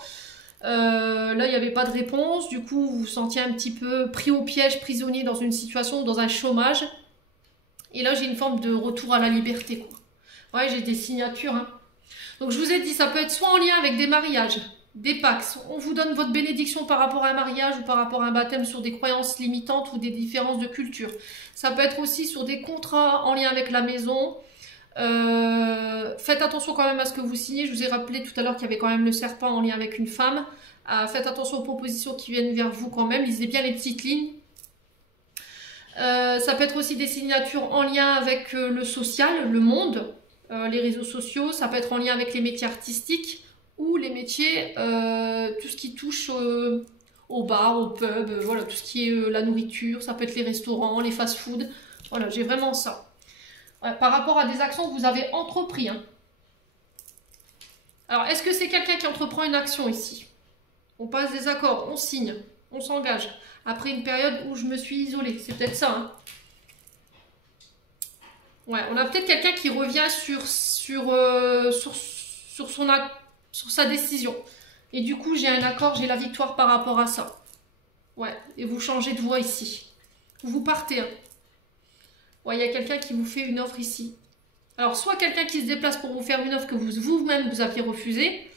Là, il n'y avait pas de réponse. Du coup, vous vous sentiez un petit peu pris au piège, prisonnier dans une situation, dans un chômage. Et là, j'ai une forme de retour à la liberté, quoi. Ouais, j'ai des signatures, hein. Donc, je vous ai dit, ça peut être soit en lien avec des mariages, des pactes. On vous donne votre bénédiction par rapport à un mariage ou par rapport à un baptême sur des croyances limitantes ou des différences de culture. Ça peut être aussi sur des contrats en lien avec la maison. Faites attention quand même à ce que vous signez. Je vous ai rappelé tout à l'heure qu'il y avait quand même le serpent en lien avec une femme. Faites attention aux propositions qui viennent vers vous quand même. Lisez bien les petites lignes. Ça peut être aussi des signatures en lien avec le social, le monde, les réseaux sociaux. Ça peut être en lien avec les métiers artistiques ou les métiers, tout ce qui touche au bar, au pub, voilà, tout ce qui est la nourriture. Ça peut être les restaurants, les fast-food. Voilà, j'ai vraiment ça. Par rapport à des actions que vous avez entrepris. Hein. Alors, est-ce que c'est quelqu'un qui entreprend une action ici? On passe des accords, on signe, on s'engage. Après une période où je me suis isolée. C'est peut-être ça. Hein. Ouais, on a peut-être quelqu'un qui revient sur sa décision. Et du coup, j'ai un accord, j'ai la victoire par rapport à ça. Ouais, et vous changez de voie ici. Vous partez. Hein. Ouais, il y a quelqu'un qui vous fait une offre ici. Alors, soit quelqu'un qui se déplace pour vous faire une offre que vous-même vous aviez refusée,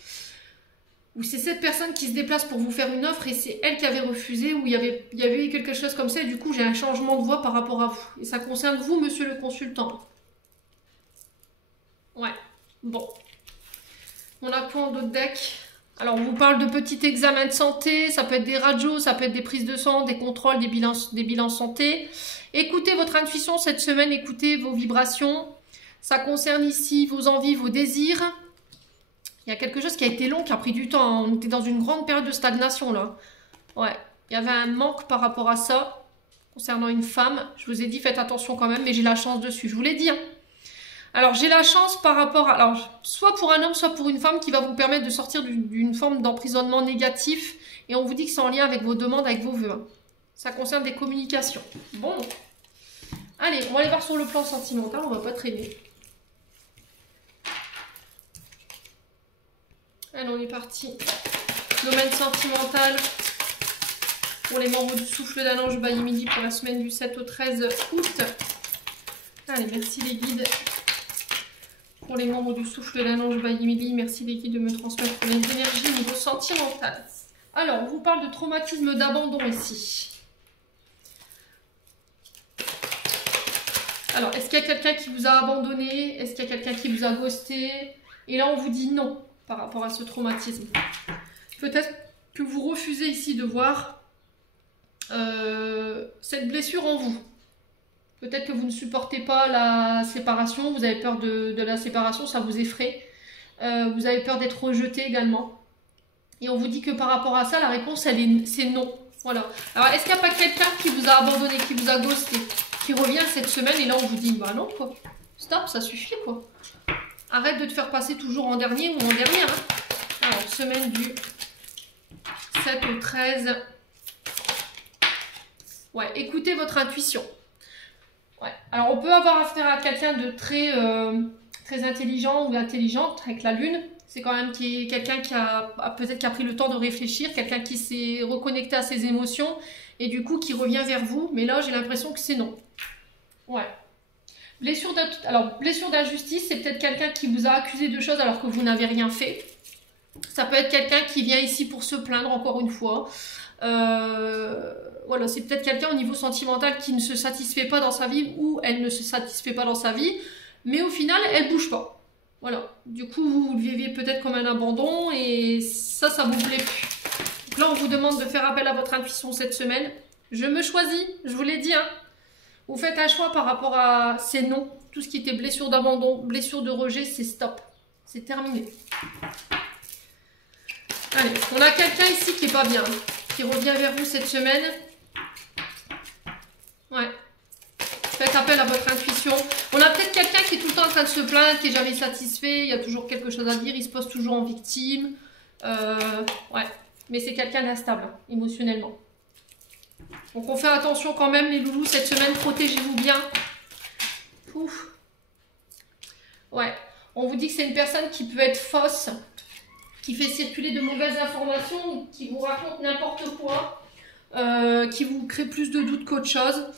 ou c'est cette personne qui se déplace pour vous faire une offre et c'est elle qui avait refusé, ou il y avait eu quelque chose comme ça, et du coup, j'ai un changement de voie par rapport à vous. Et ça concerne vous, monsieur le consultant. Ouais, bon. On a quoi en d'autres decks? Alors, on vous parle de petits examens de santé, ça peut être des radios, ça peut être des prises de sang, des contrôles, des bilans santé. Écoutez votre intuition cette semaine, écoutez vos vibrations. Ça concerne ici vos envies, vos désirs. Il y a quelque chose qui a été long, qui a pris du temps. On était dans une grande période de stagnation, là. Ouais, il y avait un manque par rapport à ça, concernant une femme. Je vous ai dit, faites attention quand même, mais j'ai la chance dessus. Je vous l'ai dit, hein. Alors, j'ai la chance par rapport à... Alors, soit pour un homme, soit pour une femme qui va vous permettre de sortir d'une forme d'emprisonnement négatif. Et on vous dit que c'est en lien avec vos demandes, avec vos vœux. Hein. Ça concerne des communications. Bon. Allez, on va aller voir sur le plan sentimental. On va pas traîner. Allez, on est parti. Domaine sentimental pour les membres du souffle d'un ange by Émilie pour la semaine du 7 au 13 août. Allez, merci les guides. Pour les membres du souffle d'un ange by Émilie, merci les guides de me transmettre les énergies au niveau sentimental. Alors, on vous parle de traumatisme d'abandon ici. Alors, est-ce qu'il y a quelqu'un qui vous a abandonné? Est-ce qu'il y a quelqu'un qui vous a ghosté? Et là, on vous dit non par rapport à ce traumatisme. Peut-être que vous refusez ici de voir cette blessure en vous. Peut-être que vous ne supportez pas la séparation, vous avez peur de la séparation, ça vous effraie. Vous avez peur d'être rejeté également. Et on vous dit que par rapport à ça, la réponse, c'est non. Voilà. Alors, est-ce qu'il n'y a pas quelqu'un qui vous a abandonné, qui vous a ghosté, qui revient cette semaine et là, on vous dit, bah non, quoi. Stop, ça suffit, quoi. Arrête de te faire passer toujours en dernier ou en dernière. Hein. Alors, semaine du 7 au 13. Ouais, écoutez votre intuition. Ouais. Alors, on peut avoir affaire à quelqu'un de très intelligent ou intelligente avec la lune. C'est quand même quelqu'un qui a peut-être qui a pris le temps de réfléchir, quelqu'un qui s'est reconnecté à ses émotions et du coup qui revient vers vous. Mais là, j'ai l'impression que c'est non. Ouais. Blessure d'injustice, c'est peut-être quelqu'un qui vous a accusé de choses alors que vous n'avez rien fait. Ça peut être quelqu'un qui vient ici pour se plaindre encore une fois. Voilà, c'est peut-être quelqu'un au niveau sentimental qui ne se satisfait pas dans sa vie ou elle ne se satisfait pas dans sa vie, mais au final, elle bouge pas. Voilà, du coup, vous le vivez peut-être comme un abandon et ça vous plaît plus. Donc là, on vous demande de faire appel à votre intuition cette semaine. Je me choisis, je vous l'ai dit, hein. Vous faites un choix par rapport à ces non. Tout ce qui était blessure d'abandon, blessure de rejet, c'est stop. C'est terminé. Allez, on a quelqu'un ici qui est pas bien, qui revient vers vous cette semaine. Ouais. Faites appel à votre intuition. On a peut-être quelqu'un qui est tout le temps en train de se plaindre, qui n'est jamais satisfait, il y a toujours quelque chose à dire, il se pose toujours en victime. Ouais, mais c'est quelqu'un d'instable, hein, émotionnellement. Donc on fait attention quand même les loulous cette semaine, protégez-vous bien. Ouf. Ouais, on vous dit que c'est une personne qui peut être fausse, qui fait circuler de mauvaises informations, qui vous raconte n'importe quoi, qui vous crée plus de doutes qu'autre chose.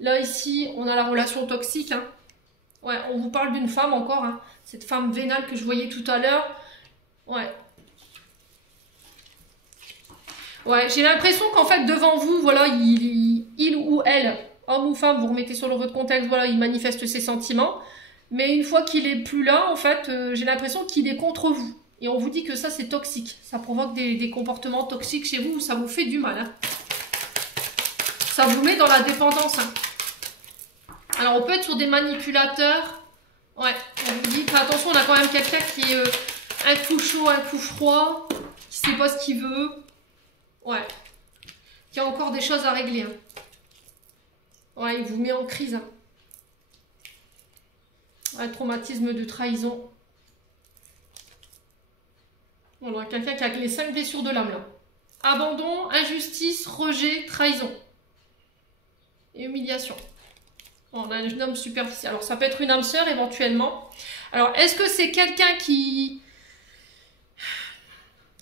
Là, ici, on a la relation toxique. Hein. Ouais, on vous parle d'une femme encore. Hein. Cette femme vénale que je voyais tout à l'heure. Ouais. Ouais, j'ai l'impression qu'en fait, devant vous, voilà, il ou elle, homme ou femme, vous remettez sur le votre contexte, voilà, il manifeste ses sentiments. Mais une fois qu'il est plus là, en fait, j'ai l'impression qu'il est contre vous. Et on vous dit que ça, c'est toxique. Ça provoque des comportements toxiques chez vous, ça vous fait du mal. Hein. Ça vous met dans la dépendance. Hein. Alors, on peut être sur des manipulateurs. Ouais, on vous dit, attention, on a quand même quelqu'un qui est un coup chaud, un coup froid, qui sait pas ce qu'il veut. Ouais. Qui a encore des choses à régler. Hein. Ouais, il vous met en crise. Hein. Ouais, traumatisme de trahison. On a quelqu'un qui a les 5 blessures de l'âme, là. Abandon, injustice, rejet, trahison. Et humiliation. On a un homme superficiel. Alors, ça peut être une âme sœur, éventuellement. Alors, est-ce que c'est quelqu'un qui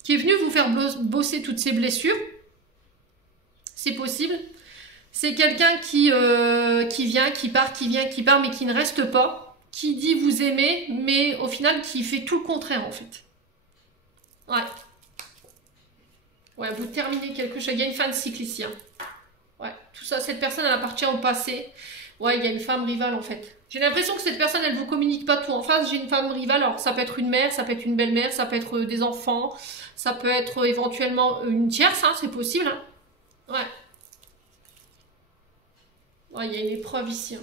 est venu vous faire bosser toutes ces blessures? C'est possible. C'est quelqu'un qui vient, qui part, qui vient, qui part, mais qui ne reste pas. Qui dit vous aimer, mais au final, qui fait tout le contraire, en fait. Ouais. Ouais, vous terminez quelque chose. Il y a une fin de cycle ici. Hein. Ouais, tout ça, cette personne, elle appartient au passé. Ouais, il y a une femme rivale, en fait. J'ai l'impression que cette personne, elle ne vous communique pas tout. En face, j'ai une femme rivale. Alors, ça peut être une mère, ça peut être une belle-mère, ça peut être des enfants, ça peut être éventuellement une tierce, hein, c'est possible. Hein. Ouais. Ouais, il y a une épreuve ici. Hein.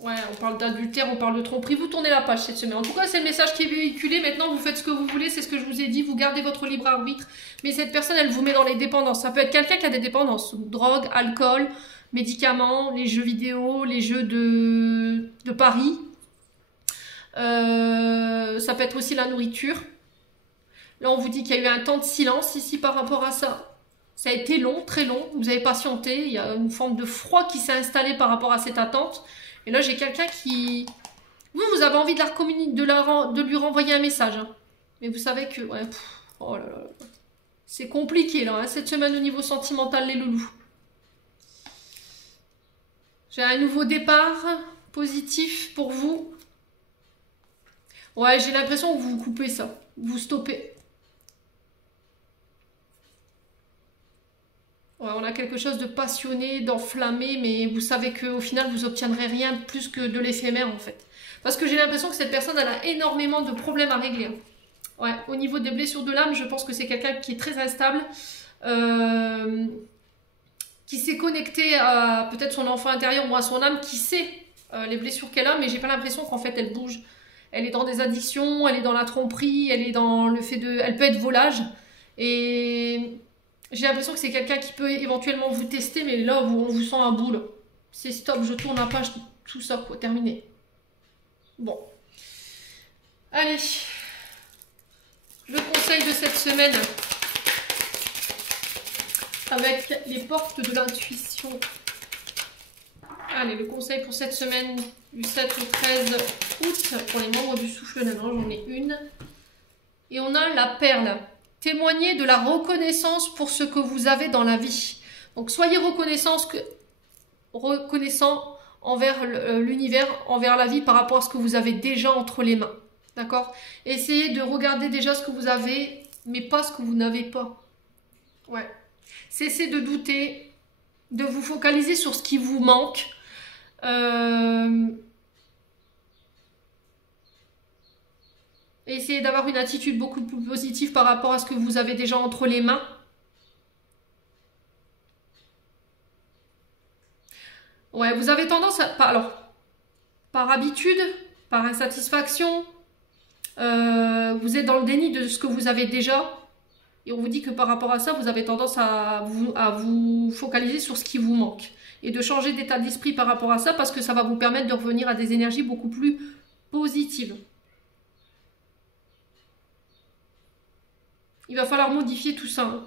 Ouais, on parle d'adultère, on parle de tromperie. Vous tournez la page cette semaine. En tout cas, c'est le message qui est véhiculé. Maintenant, vous faites ce que vous voulez. C'est ce que je vous ai dit. Vous gardez votre libre arbitre. Mais cette personne, elle vous met dans les dépendances. Ça peut être quelqu'un qui a des dépendances. Drogue, alcool, médicaments, les jeux vidéo, les jeux de paris. Ça peut être aussi la nourriture. Là, on vous dit qu'il y a eu un temps de silence ici par rapport à ça. Ça a été long, très long. Vous avez patienté. Il y a une forme de froid qui s'est installé par rapport à cette attente. Et là, j'ai quelqu'un qui... Vous avez envie de lui renvoyer un message. Hein. Mais vous savez que... Ouais, oh là là. C'est compliqué, là, hein, cette semaine au niveau sentimental, les loulous. J'ai un nouveau départ positif pour vous. Ouais, j'ai l'impression que vous coupez ça. Vous stoppez. Ouais, on a quelque chose de passionné, d'enflammé, mais vous savez qu'au final, vous obtiendrez rien de plus que de l'éphémère, en fait. Parce que j'ai l'impression que cette personne, elle a énormément de problèmes à régler. Ouais, au niveau des blessures de l'âme, je pense que c'est quelqu'un qui est très instable, qui s'est connecté à peut-être son enfant intérieur ou à son âme, qui sait les blessures qu'elle a, mais j'ai pas l'impression qu'en fait elle bouge. Elle est dans des addictions, elle est dans la tromperie, elle est dans le fait de... Elle peut être volage. Et j'ai l'impression que c'est quelqu'un qui peut éventuellement vous tester, mais là, on vous sent à bout, là. C'est stop, je tourne la page, tout ça, quoi, terminé. Bon. Allez. Le conseil de cette semaine. Avec les portes de l'intuition. Allez, le conseil pour cette semaine du 7 au 13 août pour les membres du souffle nain, j'en ai une. Et on a la perle. Témoignez de la reconnaissance pour ce que vous avez dans la vie. Donc soyez reconnaissant envers l'univers, envers la vie par rapport à ce que vous avez déjà entre les mains. D'accord? Essayez de regarder déjà ce que vous avez, mais pas ce que vous n'avez pas. Ouais. Cessez de douter, de vous focaliser sur ce qui vous manque. Essayez d'avoir une attitude beaucoup plus positive par rapport à ce que vous avez déjà entre les mains. Ouais, vous avez tendance à... Alors, par habitude, par insatisfaction, vous êtes dans le déni de ce que vous avez déjà. Et on vous dit que par rapport à ça, vous avez tendance à vous focaliser sur ce qui vous manque. Et de changer d'état d'esprit par rapport à ça, parce que ça va vous permettre de revenir à des énergies beaucoup plus positives. Il va falloir modifier tout ça. Hein.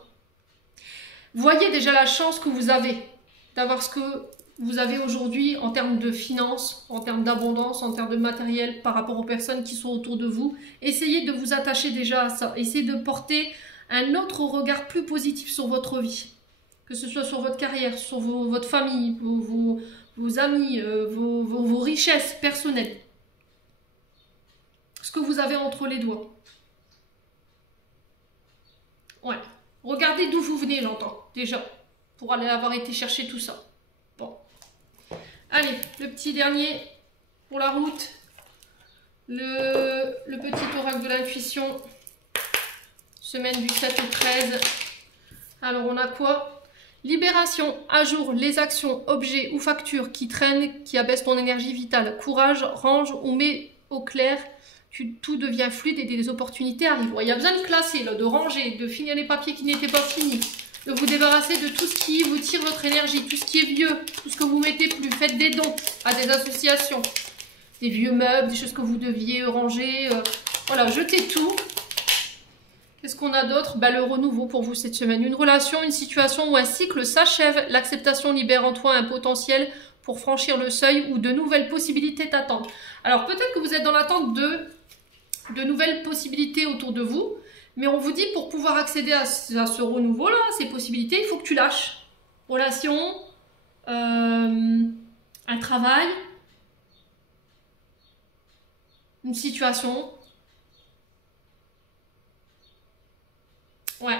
Voyez déjà la chance que vous avez d'avoir ce que vous avez aujourd'hui en termes de finances, en termes d'abondance, en termes de matériel par rapport aux personnes qui sont autour de vous. Essayez de vous attacher déjà à ça. Essayez de porter un autre regard plus positif sur votre vie. Que ce soit sur votre carrière, sur votre famille, vos amis, vos richesses personnelles. Ce que vous avez entre les doigts. Ouais. Regardez d'où vous venez, j'entends, déjà, pour aller avoir été chercher tout ça. Bon. Allez, le petit dernier pour la route. Le petit oracle de l'intuition. Semaine du 7 au 13. Alors, on a quoi? Libération, à jour, les actions, objets ou factures qui traînent, qui abaissent ton énergie vitale. Courage, range ou mets au clair. Tout devient fluide et des opportunités arrivent. Ouais, il y a besoin de classer, là, de ranger, de finir les papiers qui n'étaient pas finis, de vous débarrasser de tout ce qui vous tire votre énergie, tout ce qui est vieux, tout ce que vous mettez plus. Faites des dons à des associations, des vieux meubles, des choses que vous deviez ranger. Voilà, jetez tout. Qu'est-ce qu'on a d'autre? Le renouveau pour vous cette semaine. Une relation, une situation ou un cycle s'achève. L'acceptation libère en toi un potentiel pour franchir le seuil ou de nouvelles possibilités t'attendent. Alors peut-être que vous êtes dans l'attente de nouvelles possibilités autour de vous, mais on vous dit pour pouvoir accéder à ce renouveau-là, ces possibilités, il faut que tu lâches. Relation, un travail, une situation. Ouais.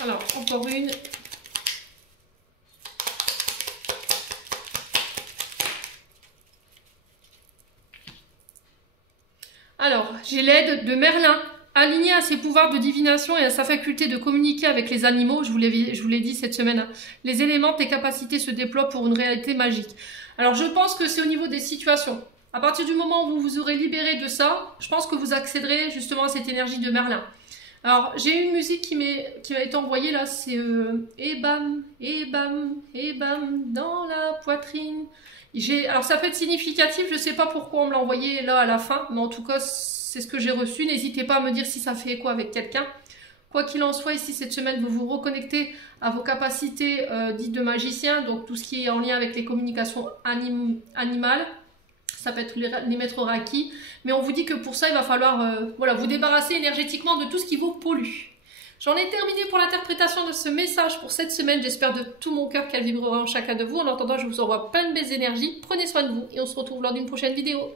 Alors, encore une. Alors, j'ai l'aide de Merlin. Aligné à ses pouvoirs de divination et à sa faculté de communiquer avec les animaux, je vous l'ai dit cette semaine, hein, les éléments, tes capacités se déploient pour une réalité magique. Alors, je pense que c'est au niveau des situations. À partir du moment où vous vous aurez libéré de ça, je pense que vous accéderez justement à cette énergie de Merlin. Alors, j'ai une musique qui m'a été envoyée là, c'est et bam, dans la poitrine. Alors, ça peut être significatif, je ne sais pas pourquoi on me l'a envoyé là à la fin, mais en tout cas, c'est ce que j'ai reçu. N'hésitez pas à me dire si ça fait écho avec quelqu'un. Quoi qu'il en soit, ici, cette semaine, vous vous reconnectez à vos capacités dites de magicien, donc tout ce qui est en lien avec les communications animales. Ça peut être les maîtres Reiki, mais on vous dit que pour ça, il va falloir voilà, vous débarrasser énergétiquement de tout ce qui vous pollue. J'en ai terminé pour l'interprétation de ce message pour cette semaine. J'espère de tout mon cœur qu'elle vibrera en chacun de vous. En attendant, je vous envoie plein de belles énergies. Prenez soin de vous et on se retrouve lors d'une prochaine vidéo.